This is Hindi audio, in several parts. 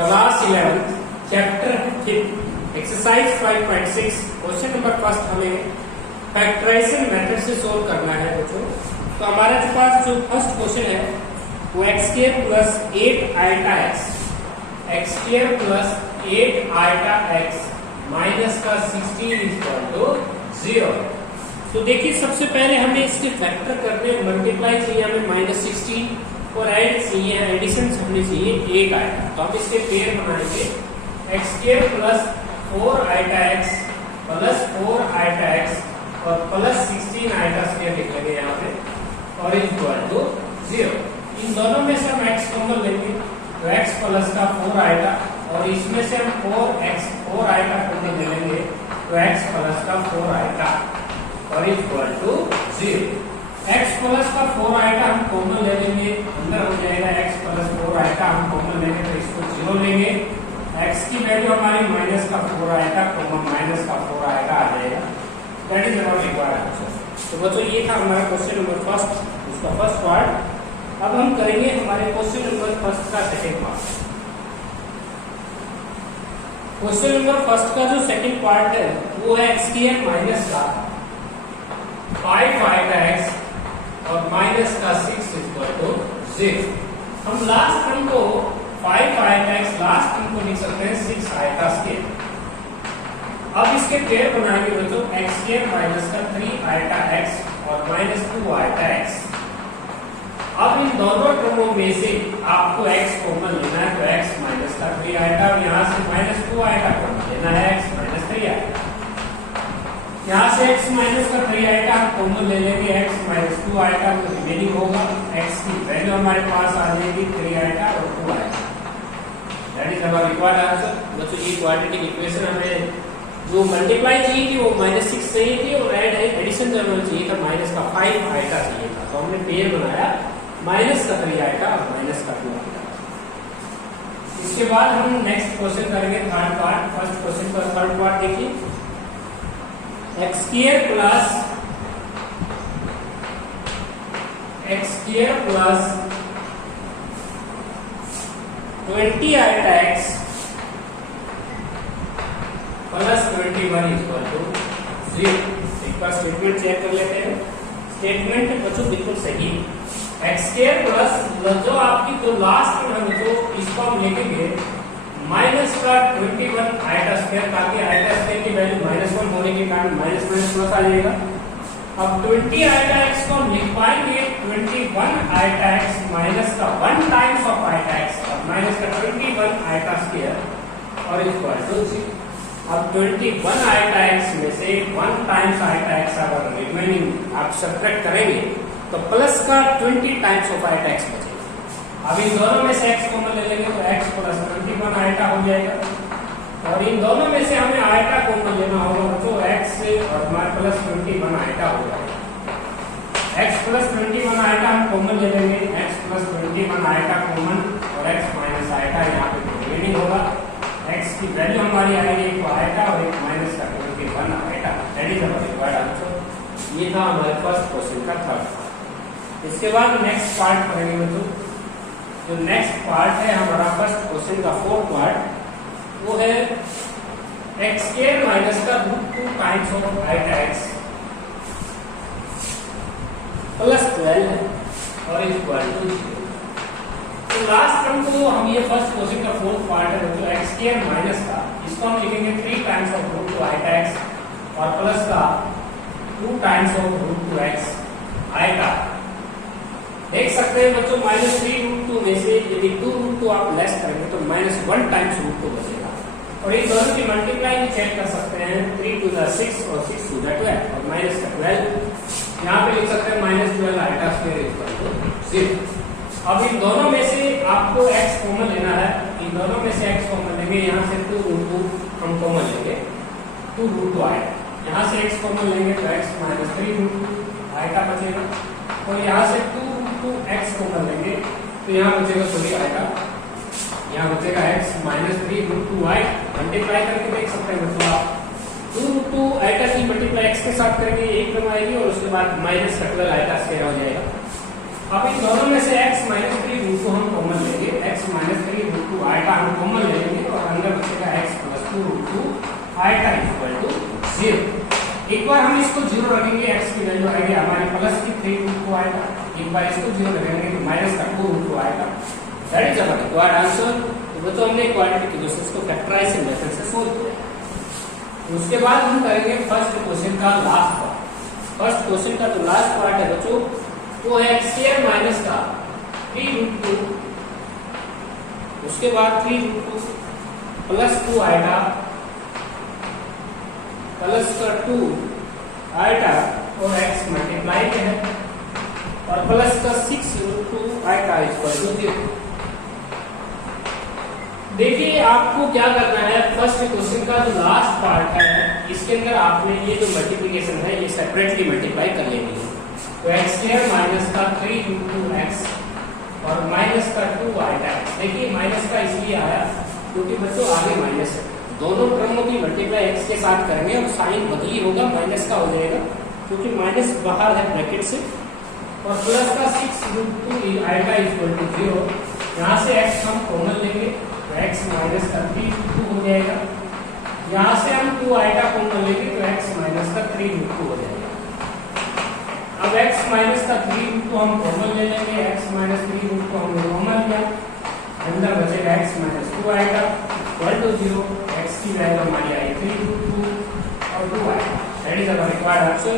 Class 11 chapter 5 exercise 5.6 question number first हमें फैक्टराइजेशन मेथड से सोल्व करना है बच्चों। तो हमारे पास जो फर्स्ट क्वेश्चन है वो x square plus 8 iota x square plus 8 iota x minus का 16 इक्वल टू 0। तो देखिए सबसे पहले हमें इसके फैक्टर करने मल्टीप्लाई चाहिए हमें -16 और ऐड चाहिए एडिशन होनी चाहिए 8 आइटा। तो हम इसके पेयर बनाएंगे x square plus 4 iota x plus 4 iota x और प्लस 16 आइटा स्क्वायर लिख लेंगे यहाँ पे और इक्वल टू 0। इन दोनों में से हम x कॉमन लेंगे तो x प्लस का 4 आइटा और इसमें से हम 4 आइटा कॉमन ले लेंगे तो x प्लस का 4 आइटा और इक्वल टू 0। x प्लस का 4 आइटा हम कॉमन ले लेंगे, अंदर हो जाएगा x प्लस 4 आइटा हम कॉमन लेंगे तो इसको 0 लेंगे। x की वैल्यू हमारी माइनस का 4 आइटा कॉमन माइनस का 4 आइटा आ जाएगा। That is our required answer. तो बच्चों ये था हमारा क्वेश्चन नंबर फर्स्ट, उसका फर्स्ट पार्ट। अब हम करेंगे हमारे क्वेश्चन नंबर फर्स्ट का second part. Question number first का जो सेकंड पार्ट है वो है x स्क्वायर माइनस का 5 आइटा x और माइनस का 6 इक्वल टू 0। हम लास्ट टर्म को 5 आइटा x लास्ट टर्म को लिख सकते हैं 6 आइटा स्क्वायर। अब इसके पेयर बनाएंगे बच्चों x स्क्वायर माइनस का 3 आइटा x और माइनस 2 आइटा x। अब इन दोनों टर्मों में से आपको x कॉमन लेना है तो x माइनस का 3 आइटा और यहाँ से माइनस 2 आइटा कॉमन लेना है x माइनस 3 आइटा। यहाँ से x माइनस का 3 आइटा हम कॉमन ले लेंगे x माइनस 2 आइटा तो रिमेनिंग होगा x की वैल्यू हमारे पास आ जाएगी 3 आइटा और 2 iota. That is our required answer. बच्चों ये क्वाड्रेटिक इक्वेशन हमें जो मल्टीप्लाई चाहिए थी वो -6 चाहिए थी और एडिशन जो हमें चाहिए था माइनस का 5 आइटा चाहिए था। तो हमने पेयर बनाया माइनस का 3 आइटा और माइनस का 2 आइटा। इसके बाद हम नेक्स्ट क्वेश्चन करेंगे थर्ड पार्ट। फर्स्ट क्वेश्चन का थर्ड पार्ट देखिए x square plus 20 iota x plus 21 equal to 0। एक बार स्टेटमेंट चेक कर लेते हैं। स्टेटमेंट बच्चों बिल्कुल सही। x स्क्वायर प्लस जो आपकी जो लास्ट टर्म है तो इसको हम लिखेंगे माइनस का 21 आइटा स्क्वायर ताकि आइटा स्क्वायर की वैल्यू -1 होने के कारण माइनस माइनस प्लस आ जाएगा। अब 20 आइटा x को हम लिख पाएंगे 21 आइटा x माइनस का 1 टाइम्स ऑफ आइटा x और माइनस का 21 आइटा स्क्वायर और इक्वल टू 0। अब 21 आइटा x में से 1 टाइम्स आइटा x अगर रिमेनिंग आप सब्ट्रैक्ट करेंगे तो प्लस का 20 टाइम्स ऑफ आइटा x बचेगा। अब इन दोनों में से x कॉमन ले लेंगे तो x प्लस 21 आइटा हो जाएगा और इन दोनों में से हमें आइटा कॉमन लेना होगा बच्चों x और हमारे प्लस 21 आइटा हो जाएगा। x प्लस 21 आइटा हम कॉमन ले लेंगे x प्लस 21 आइटा कॉमन और x माइनस आइटा यहाँ पे रिमेनिंग होगा। x की वैल्यू हमारी आएगी एक आइटा और एक माइनस का 21 iota. That is our required answer. ये था हमारे फर्स्ट क्वेश्चन का थर्ड पार्ट। इसके बाद नेक्स्ट पार्ट करेंगे बच्चों। जो नेक्स्ट पार्ट है हमारा फर्स्ट क्वेश्चन का फोर्थ पार्ट वो है x स्क्वायर माइनस का √2 times of iota x plus 12 और इक्वल टू 0। तो लास्ट टर्म को हम ये फर्स्ट क्वेश्चन का फोर्थ पार्ट है जो x स्क्वायर माइनस का इसको हम लिखेंगे 3 टाइम्स ऑफ √2 आइटा x और प्लस का 2 टाइम्स ऑफ √2 x आइटा। देख सकते हैं बच्चों -3√2 में से यदि 2√2 आप लेस करेंगे तो -1 टाइम्स √2 बचेगा और इन दोनों की मल्टीप्लाई भी चेक कर सकते हैं 3 to the 6 और 6 to the 12 और माइनस का 12 यहाँ पे लिख सकते हैं -12 आइटा स्क्वायर इक्वल टू 0। अब इन दोनों में से आपको x कॉमन लेना है। इन दोनों में से x कॉमन लेंगे यहाँ से 2√2 हम कॉमन लेंगे 2√2 आइटा। यहाँ से x कॉमन लेंगे तो x -3√2 आइटा बचेगा और यहाँ से 2√2x कॉमन लेंगे तो यहाँ बचेगा सॉरी आइटा यहाँ बचेगा x -3√2 आइटा। मल्टीप्लाई करके देख सकते हैं बच्चों आप 2√2 आइटा की मल्टीप्लाई x के साथ करेंगे एक टर्म आएगी और उसके बाद माइनस का 12 आइटा स्क्वायर हो जाएगा। अब इन दोनों में से x -3√2 हम कॉमन लेंगे x -3√2 आइटा हम कॉमन लेंगे एक बार इसको 0 लगाएंगे तो माइनस का 2 रूट 2 आएगा। That is our required answer. तो बच्चों हमने क्वाड्रेटिक को फैक्टराइजेशन मेथड से सोल्व किया। उसके बाद हम करेंगे फर्स्ट क्वेश्चन का लास्ट पार्ट। फर्स्ट क्वेश्चन का जो लास्ट पार्ट है बच्चों वो है x स्क्वायर माइनस का 3 रूट 2, उसके बाद 3 रूट 2 प्लस 2 आएगा प्लस का 2 आएगा और x मल्टीप्लाई में है और प्लस का 6 रूट 2 आएगा इक्वल टू 0। देखिए आपको क्या करना है, फर्स्ट क्वेश्चन का जो लास्ट पार्ट है इसके अंदर आपने ये जो मल्टीप्लिकेशन है ये सेपरेटली मल्टीप्लाई कर लेनी है। तो x स्क्वायर माइनस का 3 रूट 2x और माइनस का 2 आएगा। देखिए माइनस का इसलिए आया क्योंकि बच्चों आगे माइनस है, दोनों टर्मों की मल्टीप्लाई x के साथ करेंगे और साइन बदली होगा, माइनस का हो जाएगा क्योंकि माइनस बाहर है ब्रैकेट से, और प्लस का 6 रूट 2 आएगा इक्वल टू 0। यहाँ से x हम कॉमन लेंगे तो x माइनस का 3 रूट 2 हो जाएगा। यहाँ से हम 2 आएगा कॉमन लेंगे तो x माइनस का 3 रूट 2 हो जाएगा। अब x माइनस का 3 रूट 2 हम कॉमन ले लेंगे, x माइनस 3 रूट 2 हमने कॉमन लिया, अंदर बचेगा x माइनस 2 आएगा इक्वल टू 0। x की वैल्यू हमारी आई 3 रूट 2 और 2 आएगा। That is our required answer.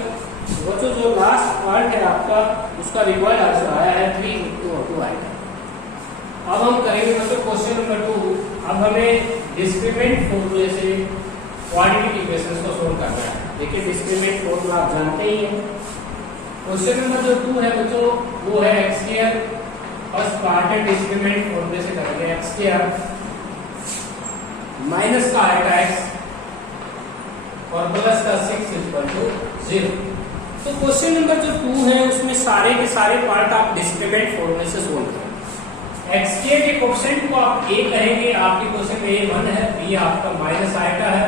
बच्चों जो लास्ट पार्ट है आपका उसका रिक्वायर्ड आंसर आया है 3 रूट 2 और 2 आएगा। अब हम करेंगे बच्चों क्वेश्चन नंबर 2। अब हमें डिस्क्रीमेंट फॉर्मूले से क्वाड्रेटिक इक्वेशंस को सोल्व करना है। देखिए डिस्क्रीमेंट फॉर्मूला आप जानते ही हैं। क्वेश्चन नंबर जो 2 है बच्चों वो है x स्क्वायर, फर्स्ट पार्ट है डिस्क्रीमेंट फॉर्मूले से करेंगे x स्क्वायर माइनस का आएगा x और प्लस का 6 इक्वल टू 0। तो क्वेश्चन नंबर जो 2 है उसमें सारे के सारे पार्ट आप डिस्क्रीमेंट फॉर्मूले से सोल्व करें। x के कोएफिशिएंट को आप a कहेंगे, आपके क्वेश्चन में a 1 है, b आपका माइनस आएगा है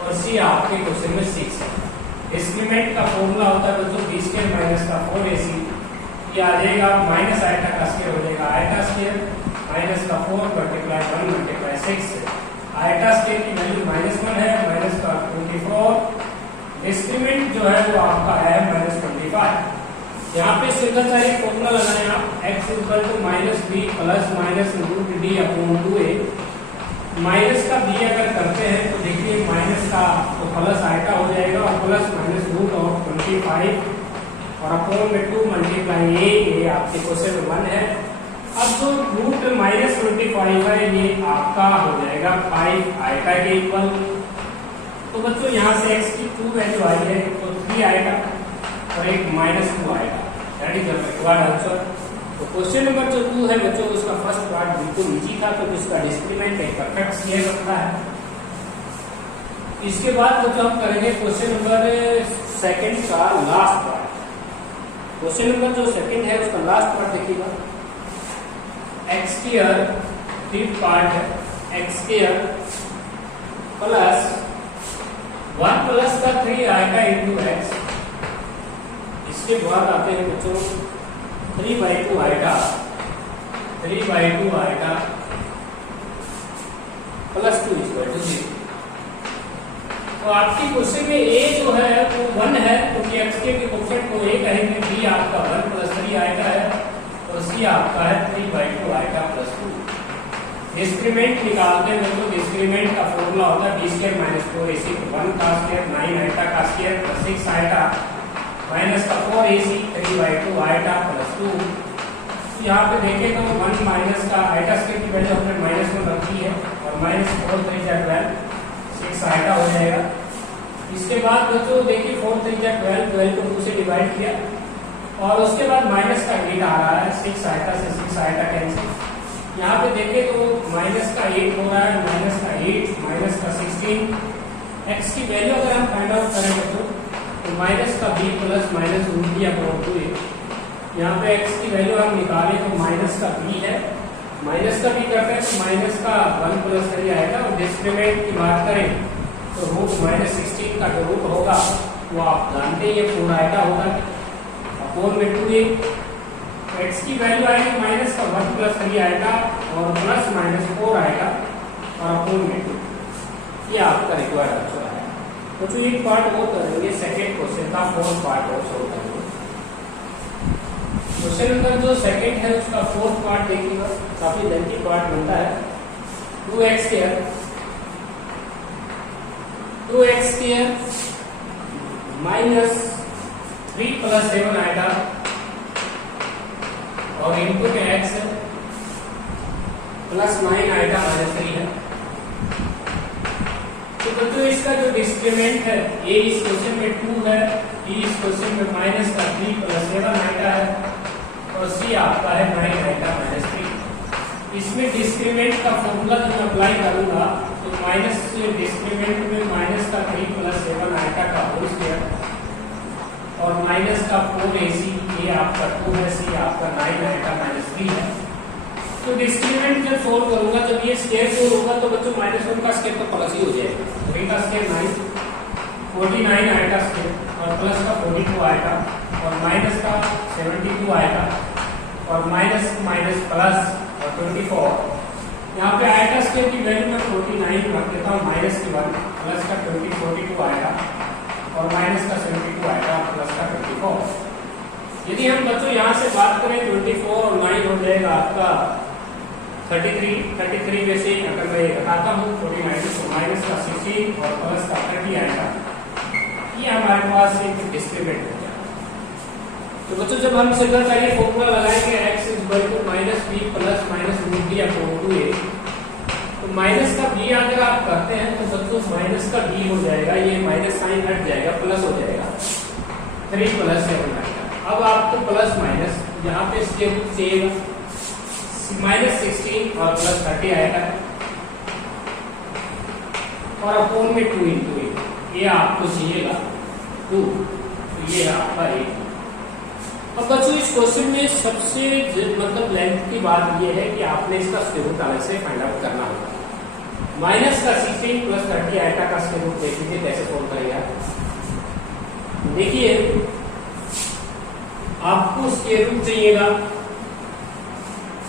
और c आपके क्वेश्चन में 6 है। डिस्क्रीमेंट का फॉर्मूला होता है बच्चों b स्क्वायर माइनस का 4ac, ये आ जाएगा माइनस आएगा का स्क्वायर हो जाएगा आएगा स्क्वायर माइनस का 4 मल्टीप्लाई 1 मल्टीप्लाई 6। आएगा स्क्वायर की वैल्यू -1 है, माइनस का 24। डिस्क्रीमेंट जो है वो आपका है -25। यहाँ पे सीधा सा एक फॉर्मूला लगाएं आप, x equal to minus B plus minus root D upon 2a। Minus का b अगर करते हैं तो देखिए माइनस का तो प्लस आएगा हो जाएगा और प्लस माइनस रूट ऑफ 25 और अपॉन में 2 मल्टीप्लाई a, ये आपके क्वेश्चन में 1 है। अब जो रूट माइनस 25 है ये आपका हो जाएगा 5 आएगा के इक्वल। तो बच्चों यहाँ से x की 2 वैल्यू आई है तो 3 आएगा और एक -2 आएगा। That is the required answer. तो क्वेश्चन नंबर जो 2 है बच्चों उसका फर्स्ट पार्ट बिल्कुल इजी था तो इसका डिस्क्रीमेंट एक परफेक्ट स्क्वायर रखता है। इसके बाद बच्चों हम करेंगे क्वेश्चन नंबर सेकंड का लास्ट पार्ट। क्वेश्चन नंबर जो सेकंड है उसका लास्ट पार्ट देखिएगा, x स्क्वायर फिफ्थ पार्ट है, x स्क्वायर प्लस 1 प्लस का 3 आएगा इंटू x। इसके बाद आते हैं बच्चों 3/2 आएगा, 3/2 आएगा प्लस 2 इक्वल टू 0। तो आपकी क्वेश्चन में a जो है वो 1 है क्योंकि x के कोएफिशिएंट को a कहेंगे, b आपका 1 प्लस 3 आएगा है और c आपका है 3/2 आएगा प्लस 2। डिस्क्रीमेंट निकालते हैं तो डिस्क्रीमेंट का फॉर्मूला होता है b स्क्वायर माइनस 4ac 1 का स्क्वायर 9 आएगा का स्क्वायर प्लस 6 आएगा माइनस का 4ac 3/2 आएगा प्लस 2। यहाँ पे देखें तो 1 माइनस का आएगा स्क्वायर की वैल्यू हमने -1 रखी है और -4 3 जा 12 6 आएगा हो जाएगा। इसके बाद बच्चों देखिए 4 3 जा 12 12 को 2 से डिवाइड किया और उसके बाद माइनस का 8 आ रहा है, 6 आएगा से 6 आएगा कैंसिल। यहाँ पे देखें तो माइनस का 8 हो रहा है, माइनस का 8 माइनस का 16। x की वैल्यू अगर हम फाइंड आउट करें बच्चों तो माइनस का b plus minus root b upon 2a। यहाँ पे x की वैल्यू हम निकालें तो माइनस का b है, माइनस का b करते हैं तो माइनस का 1 प्लस 3 आएगा और डिस्क्रीमेंट की बात करें तो रूट -16 का जो रूट होगा वो आप जानते हैं ये 4 आएगा होगा अपॉन में 2a। x की वैल्यू आएगी माइनस का 1 प्लस 3 आएगा और प्लस -4 आएगा और अपॉन में 2। ये आपका रिक्वायर्ड आंसर है। तो जो एक पार्ट वो करेंगे सेकंड क्वेश्चन का, फोर्थ पार्ट और सोल्व करेंगे। क्वेश्चन नंबर जो सेकंड है उसका फोर्थ पार्ट देखिएगा, काफी लेंथी पार्ट बनता है। 2x स्क्वायर माइनस 3 प्लस 7 आएगा और इनटू में x प्लस 9 आएगा माइनस 3 है। तो बच्चों इसका जो डिस्क्रीमेंट है a इस क्वेश्चन में 2 है, b इस क्वेश्चन में माइनस का 3 प्लस 7 आएगा है और c आपका है 9 आएगा माइनस 3। इसमें डिस्क्रीमेंट का फॉर्मूला जब मैं अप्लाई करूंगा तो माइनस डिस्क्रीमेंट में माइनस का 3 प्लस 7 आएगा का होल स्क्वायर और माइनस का 4ac, ये आपका 2 है, c आपका 9 आएगा माइनस 3 है। तो डिस्क्रीमेंट जब सोल्व करूंगा, जब ये स्क्वायर सोल्व होगा तो बच्चों माइनस 1 का स्क्वायर तो प्लस ही हो जाएगा। 3 का स्क्वायर 9, 49 आएगा स्क्वायर और प्लस का 42 आएगा और माइनस का 72 आएगा और माइनस माइनस प्लस और 24। यहाँ पे आएगा स्क्वायर की वैल्यू में 49 रख देता हूँ, माइनस की 1 प्लस का 42 आएगा और माइनस का 72 आएगा प्लस का 24। यदि हम बच्चों यहाँ से बात करें 24 और 9 हो जाएगा आपका 33 में से अगर मैं घटाता हूँ 49 तो माइनस का 16 और प्लस का 30 आएगा। ये हमारे पास एक डिस्क्रीमेंट हो जाएगा। तो बच्चों जब हम सीधा चाहिए फॉर्मूला लगाएंगे x minus b plus minus root b upon 2a, तो माइनस का b अगर आप करते हैं तो बच्चों माइनस का b हो जाएगा, ये माइनस साइन हट जाएगा, प्लस हो जाएगा 3 प्लस 7 आएगा। अब आपको प्लस माइनस यहाँ पे इसके रूट चाहिए माइनस 16 और प्लस 30 आएगा और अपोन में 2 इंटू ये आपको चाहिएगा 2, तो ये आपका 1। अब बच्चों इस क्वेश्चन में सबसे मतलब लेंथ की बात ये है कि आपने इसका स्क्वायर रूट अलग से फाइंड आउट करना होगा। माइनस का 16 प्लस 30 आएगा का स्क्वायर रूट देख लीजिए कैसे सोल्व करेंगे। देखिए आपको स्क्वायर रूट चाहिएगा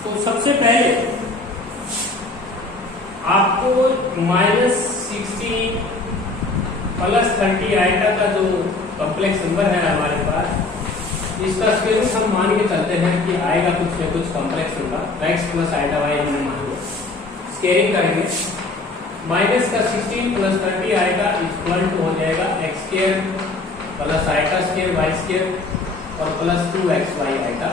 तो सबसे पहले आपको माइनस 16 प्लस 30 आएगा का जो कॉम्प्लेक्स नंबर है हमारे पास, इसका स्क्वायर रूट हम मान के चलते हैं कि आएगा कुछ न कुछ कॉम्प्लेक्स नंबर x प्लस आएगा y हमने मान लिया। स्क्वायरिंग करेंगे, माइनस का 16 प्लस 30 आएगा इक्वल टू हो जाएगा x स्क्वायर प्लस आएगा स्क्वायर y स्क्वायर और प्लस 2xy आएगा।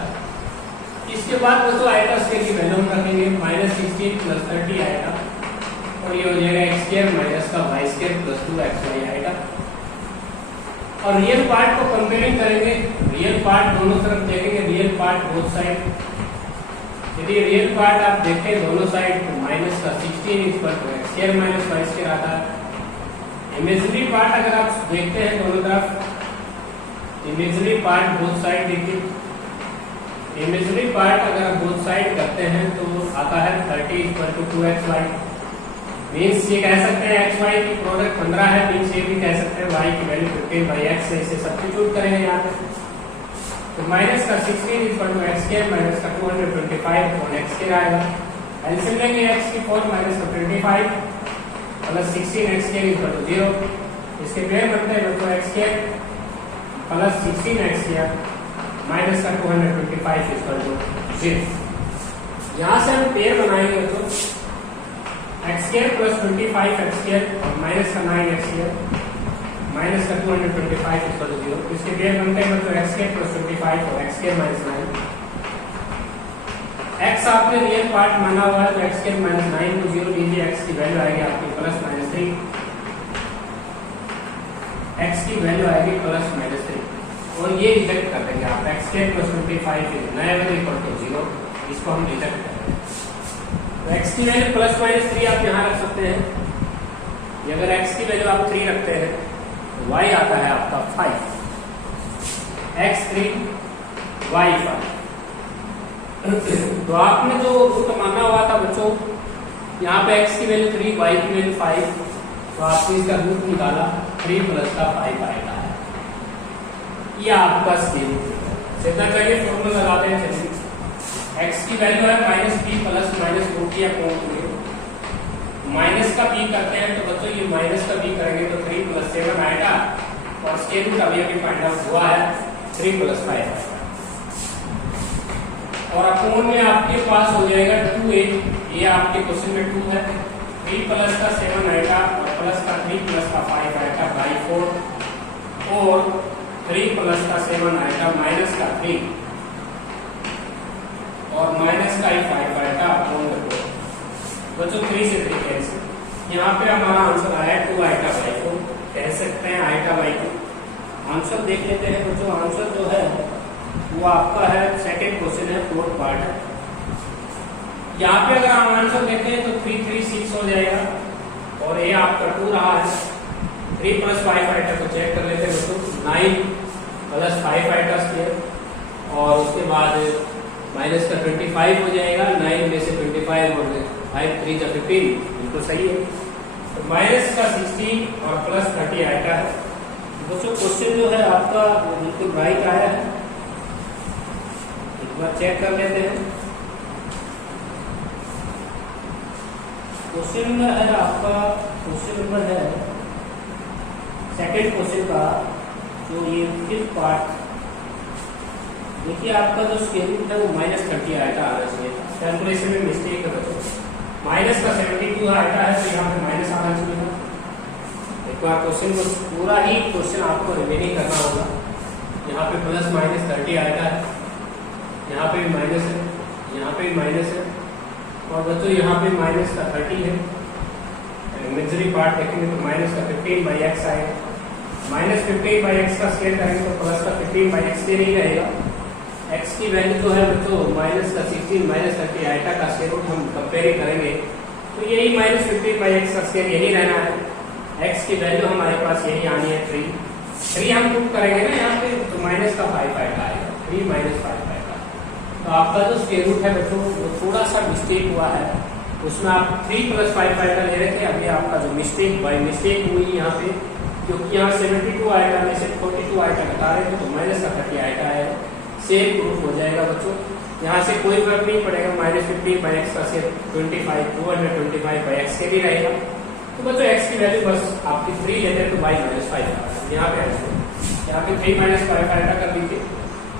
इसके बाद वो तो आएगा स्क्वायर की वैल्यू हम रखेंगे, माइनस 16 प्लस 30 आएगा और ये हो जाएगा x स्क्वायर माइनस का y स्क्वायर प्लस 2xy आएगा। और रियल पार्ट को कंपेयरिंग करेंगे, रियल पार्ट दोनों तरफ देखेंगे, रियल पार्ट बोथ साइड। यदि रियल पार्ट आप देखें दोनों साइड तो माइनस का 16 equal to x square minus y square आता है। इमेजिनरी पार्ट अगर आप देखते हैं दोनों तरफ, इमेजिनरी पार्ट बोथ साइड देखिए, इमेजिनरी पार्ट अगर आप बोथ साइड करते हैं तो आता है 30 इक्वल टू 2xy। मीन्स ये कह सकते हैं xy की प्रोडक्ट 15 है, मीन्स ये भी कह सकते हैं y की वैल्यू 15 बाई x से इसे सब्स्टिट्यूट करेंगे यहाँ पे। तो माइनस का 16 equal to x square minus का 225 अपॉन x स्क्वायर आएगा। एलसीएम लेंगे x की 4 माइनस का 25 plus 16 x square equal to 0। इसके पेयर बनते हैं तो x square plus 16 x square minus का 225 इक्वल टू 0। यहाँ से हम पेयर बनाएंगे तो x square plus 25 x square और माइनस का 9x स्क्वायर माइनस का 225 इक्वल टू 0। इसके पेयर बनते हैं तो x स्क्वायर प्लस 25 और x स्क्वायर माइनस 9। x आपने रियल पार्ट माना हुआ है तो x स्क्वायर माइनस 9 को 0 लीजिए, x की वैल्यू आएगी आपकी प्लस माइनस 3, x की वैल्यू आएगी प्लस माइनस 3 और ये रिजेक्ट कर देंगे आप। x square plus 25 never equal to 0, इसको हम रिजेक्ट कर देंगे। तो x की वैल्यू प्लस माइनस 3 आप यहाँ रख सकते हैं। ये अगर x की वैल्यू आप 3 रखते हैं तो y आता है आपका 5, x 3 y 5। तो आपने जो रूट माना हुआ था बच्चों, यहाँ पे x की वैल्यू 3 y की वैल्यू 5, तो आपने इसका रूट निकाला 3 प्लस का 5 आएगा। ये आपका स्केल जितना चाहिए फॉर्मूला लगाते हैं। चलिए x की वैल्यू है minus b plus minus root या कोण माइनस का b करते हैं तो बच्चों ये माइनस का b करेंगे तो 3 प्लस 7 आएगा और स्केल रूट अभी फाइंड आउट हुआ है 3 प्लस 5 आएगा। और अपॉन में आपके पास हो जाएगा 2a, ये आपके क्वेश्चन में 2 है, 3 प्लस का 7 आएगा और प्लस का 3 प्लस का 5 आएगा बाई 4, और 3 प्लस का 7 आएगा माइनस का 3 और माइनस का 5 आएगा अपॉन में 4। बच्चों 3 से 3 कैंसिल, यहाँ पे हमारा आंसर आया 2 आइटा बाई 4, कह सकते हैं आइटा बाई 2। आंसर देख लेते हैं बच्चों, आंसर जो है वो आपका है सेकंड क्वेश्चन है, फोर्थ पार्ट है। यहाँ पे अगर हम आंसर देखें तो 3 3 6 हो जाएगा और ये आपका 2 रहा है। 3 प्लस 5 आइटा को चेक कर लेते हैं बच्चों, 9 प्लस 5 आइटा स्क्वायर और उसके बाद माइनस का 25 हो जाएगा, 9 में से 25 और 5 3 जा 15, बिल्कुल सही है। तो माइनस का 16 और प्लस 30 आइटा है। बच्चों क्वेश्चन जो है आपका बिल्कुल राइट आया है, एक बार चेक कर लेते हैं। क्वेश्चन नंबर है आपका, क्वेश्चन नंबर है सेकंड क्वेश्चन का जो ये फिफ्थ पार्ट, देखिए आपका जो स्क्वायर रूट है वो -30 आएगा आना चाहिए, कैलकुलेशन में मिस्टेक है बच्चों, माइनस का 72 आएगा है तो यहाँ पे माइनस आना चाहिए था। एक बार क्वेश्चन को पूरा ही क्वेश्चन आपको रिमेनिंग करना होगा। यहाँ पे प्लस माइनस 30 आएगा है, यहाँ पे भी माइनस है, यहाँ पे भी माइनस है और बच्चों यहाँ पे माइनस का 30 है। मिक्सरी पार्ट देखेंगे तो माइनस का 15 बाई एक्स आएगा, माइनस 15 बाई एक्स का स्क्वायर करेंगे तो प्लस का 15 बाई एक्स के नहीं रहेगा। एक्स की वैल्यू जो है बच्चों माइनस का 16 माइनस 30 आइटा का स्क्वायर रूट हम कंपेयर करेंगे तो यही माइनस 15 बाई एक्स का स्क्वायर यही रहना है। एक्स की वैल्यू हमारे पास यही आनी है 3 हम पुट करेंगे ना यहाँ पे तो माइनस का 5 आएगा, 3 माइनस 5 आएगा। तो आपका जो स्क्वायर रूट है बच्चों वो थोड़ा सा मिस्टेक हुआ है, उसमें आप 3 प्लस 5 आइटा ले रहे थे, अभी आपका जो मिस्टेक बाई मिस्टेक हुई यहाँ पे, क्योंकि यहाँ 72 आइटा में से 42 आइटा घटा रहे थे तो माइनस का 30 आइटा आएगा, सेम प्रूफ हो जाएगा बच्चों। यहाँ से कोई फर्क नहीं पड़ेगा, माइनस 15 बाई एक्स का सिर्फ 25 225 बाई एक्स के भी रहेगा। तो बच्चों एक्स की वैल्यू बस आपकी 3 लेते हैं तो बाई -5 यहाँ पे 3 माइनस 5 आइटा कर दीजिए,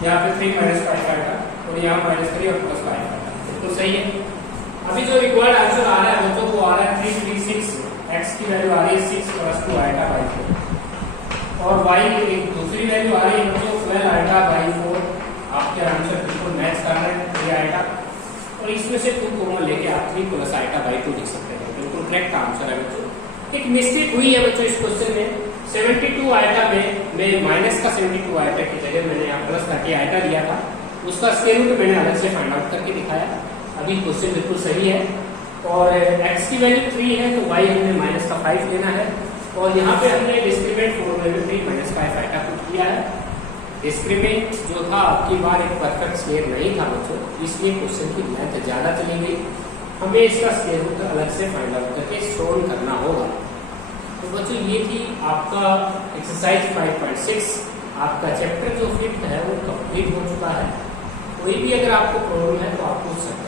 यहाँ पे 3 माइनस 5 आइटा और यहाँ -3 और प्लस 5 आइटा, बिल्कुल सही है। अभी जो रिक्वायर्ड आंसर आ रहा है बच्चों वो आ रहा है 3 3 6, एक्स की वैल्यू आ रही है 6 प्लस 2 आइटा बाई 4 और वाई की दूसरी वैल्यू आ रही है बच्चों 12 आइटा बाई 4। आपके आंसर बिल्कुल मैच कर रहे हैं 3 आइटा और इसमें से 2 कॉमन लेके आप 3 प्लस आइटा बाई 2 लिख सकते हैं, बिल्कुल करेक्ट आंसर है बच्चों। एक मिस्टेक हुई है बच्चों इस क्वेश्चन में, 72 आइटा में माइनस का 72 आइटा की जगह मैंने यहाँ प्लस 30 आइटा लिया था, उसका स्क्वायर रूट मैंने अलग से फाइंड आउट करके दिखाया। अभी क्वेश्चन बिल्कुल सही है और x की वैल्यू 3 है तो y हमने माइनस का 5 लेना है और यहाँ पे हमने डिस्क्रिमिनेंट फॉर्मूले में 3 माइनस 5 आइटा पुट किया है। डिस्क्रिमिनेंट जो था आपकी बार एक परफेक्ट स्क्वायर नहीं था बच्चों, इसलिए क्वेश्चन की लेंथ ज़्यादा चली गई, हमें इसका स्क्वायर रूट अलग से फाइंड आउट करके सोल्व करना होगा। तो बच्चों ये थी आपका एक्सरसाइज 5.6, आपका चैप्टर जो 5th है वो कंप्लीट हो चुका है। कोई भी अगर आपको प्रॉब्लम है तो आप पूछ सकते हैं।